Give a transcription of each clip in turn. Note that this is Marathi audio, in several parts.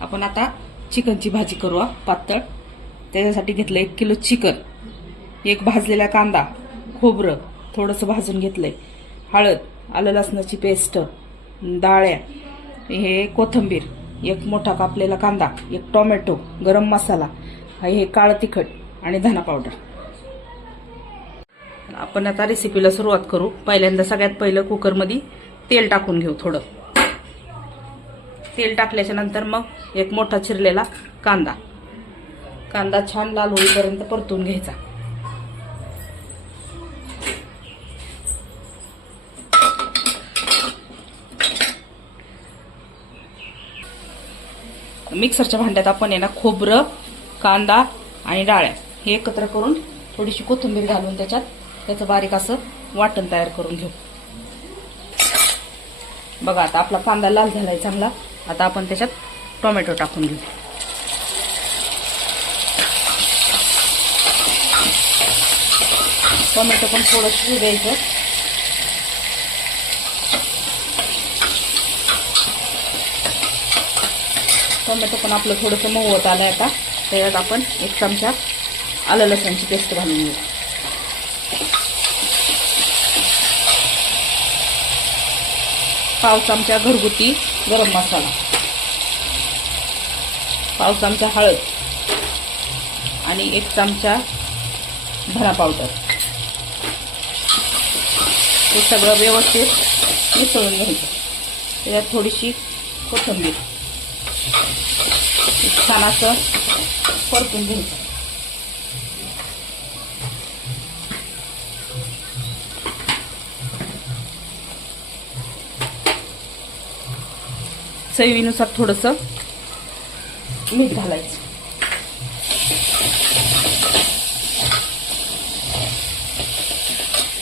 आपण आता चिकनची भाजी करू हा, पातळ. त्याच्यासाठी घेतलं एक किलो चिकन एक भाजलेला कांदा खोबरं थोडंसं भाजून घेतलंय. हळद आलं लसणाची पेस्ट डाळ्या हे कोथिंबीर एक मोठा कापलेला कांदा एक टोमॅटो गरम मसाला हा हे काळं तिखट आणि धना पावडर. आपण आता रेसिपीला सुरुवात करू. पहिल्यांदा सगळ्यात पहिलं कुकरमध्ये तेल टाकून घेऊ थोडं. तेल टाकल्याच्या नंतर मग एक मोठा चिरलेला कांदा. कांदा छान लाल होईपर्यंत परतून घ्यायचा. मिक्सरच्या भांड्यात आपण आहे ना खोबरं कांदा आणि डाळ्या हे एकत्र करून थोडीशी कोथिंबीर घालून त्याच्यात त्याचं बारीक असं वाटण तयार करून घेऊ. बघा आता आपला कांदा लाल झालाय चांगला. आता आपण त्याच्यात टोमॅटो टाकून घेऊ. टोमॅटो पण थोडं शिजू द्यायचं टोमॅटो पण आपलं थोडंसं मऊ होत आलं आता. त्याच्यात आपण एक चमचा आलं लसणची पेस्ट घालून घेऊ. पाव चमचा घरगुती गरम मसाला पाव चमचा हळद आणि एक चमचा धना पावडर. हे सगळं व्यवस्थित मिसळून घ्यायचं. त्याच्यात थोडीशी कोथिंबीर. छान असं परतून घ्यायचं. चवीनुसार थोडंसं मीठ घालायचं.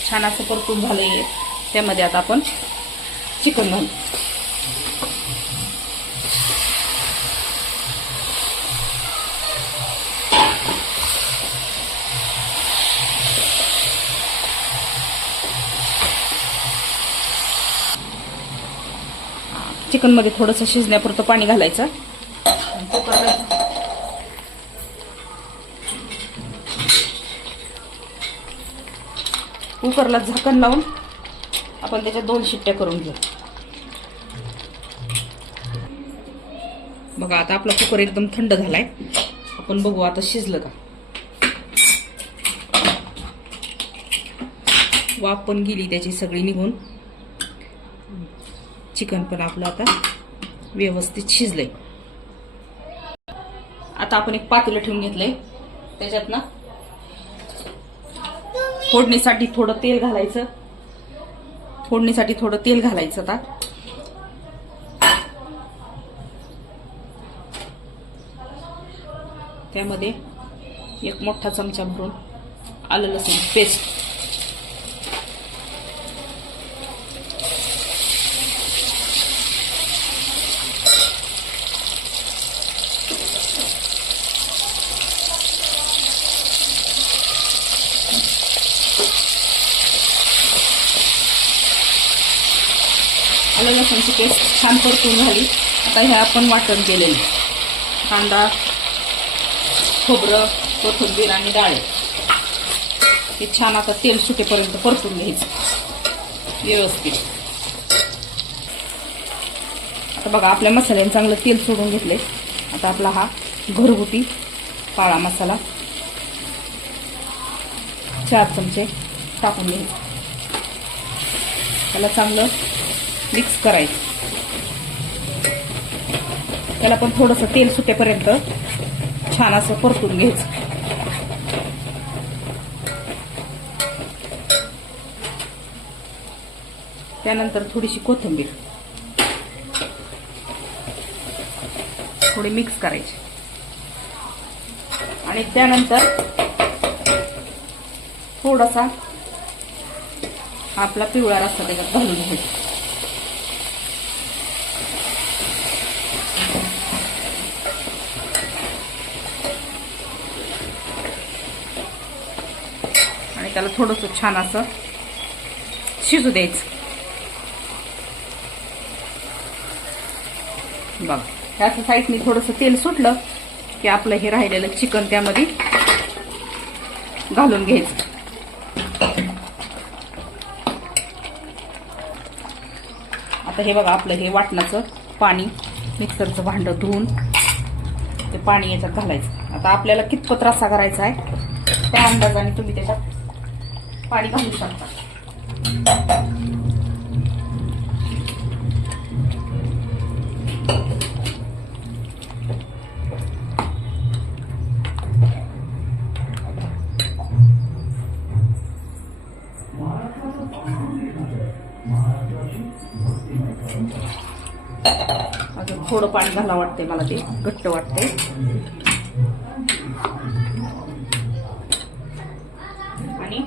छान असं परतून झालंय. त्यामध्ये आता आपण चिकन घालू. चिकनमध्ये थोडंसं शिजण्यापुरतं पाणी घालायचं. कुकरला कुकरला झाकण लावून आपण त्याच्या दोन शिट्ट्या करून घेऊ. बघा आता आपला कुकर एकदम थंड झालाय. आपण बघू आता शिजलं का. वाफ पण गेली त्याची सगळी निघून. चिकन पण आपलं आता व्यवस्थित शिजलंय. आता आपण एक पातेलं ठेवून घेतलंय. त्याच्यात ना फोडणीसाठी थोडं तेल घालायचं. फोडणीसाठी थोडं तेल घालायचं आता. त्यामध्ये एक मोठा चमचा भरून आलं लसूण पेस्ट. आलं लसूणची पेस्ट छान परतून झाली. आता हे आपण वाटण केलेलं. कांदा खोबरं कोथिंबीर आणि डाळे. हे छान आता तेल सुटेपर्यंत परतून घ्यायचं. व्यवस्थित. आता बघा आपल्या मसाल्याने चांगलं तेल सोडून घेतले आता आपला हा घरगुती काळा मसाला चार चमचे टाकून घ्यायचे. त्याला चांगलं मिक्स करायचं. त्याला पण थोडंसं तेल सुटेपर्यंत छान असं परतून घ्यायचं. त्यानंतर थोडीशी कोथिंबीर. थोडी मिक्स करायची. आणि त्यानंतर थोडासा आपला पिवळा रस्ता त्याच्यात घालून घ्यायचा. आणि त्याला थोडंसं छान असं शिजू द्यायचं. बघा त्याच असं साईडने थोडंसं तेल सुटलं की आपलं हे राहिलेलं चिकन त्यामध्ये घालून घ्यायचं. आता हे बघा आपलं हे वाटणाचं पाणी मिक्सरचं भांडं धुवून ते पाणी याच्यात घालायचं. आता आपल्याला कितपत रस्सा करायचा आहे त्या अंदाजाने तुम्ही त्याच्यात पाणी घालू शकता. अजून थोडं पाणी घाला वाटते मला ते घट्ट वाटते आणि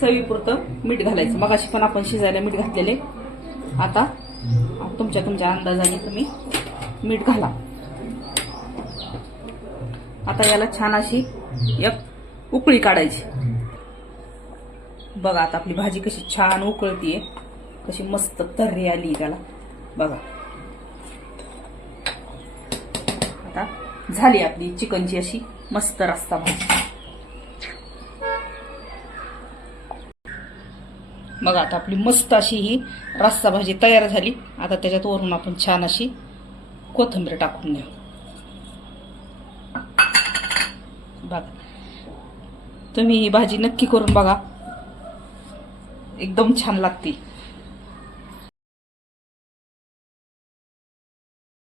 चवीपुरतं मीठ घालायचं. मगाशी पण आपण शिजायला मीठ घातलेले. आता तुमच्या तुमच्या अंदाजाने तुम्ही मीठ घाला. आता याला छान अशी एक उकळी काढायची. बघा आता आपली भाजी कशी छान उकळतीये. कशी मस्त तर्री आली त्याला. बघा. आता झाली आपली चिकनची अशी मस्त रस्ता भाजी. बघा आता आपली मस्त अशी ही रस्सा भाजी तयार झाली. आता त्याच्यात वरून आपण छान अशी कोथिंबीर टाकून घेऊ. बघा. तुम्ही ही भाजी नक्की करून बघा. एकदम छान लागते.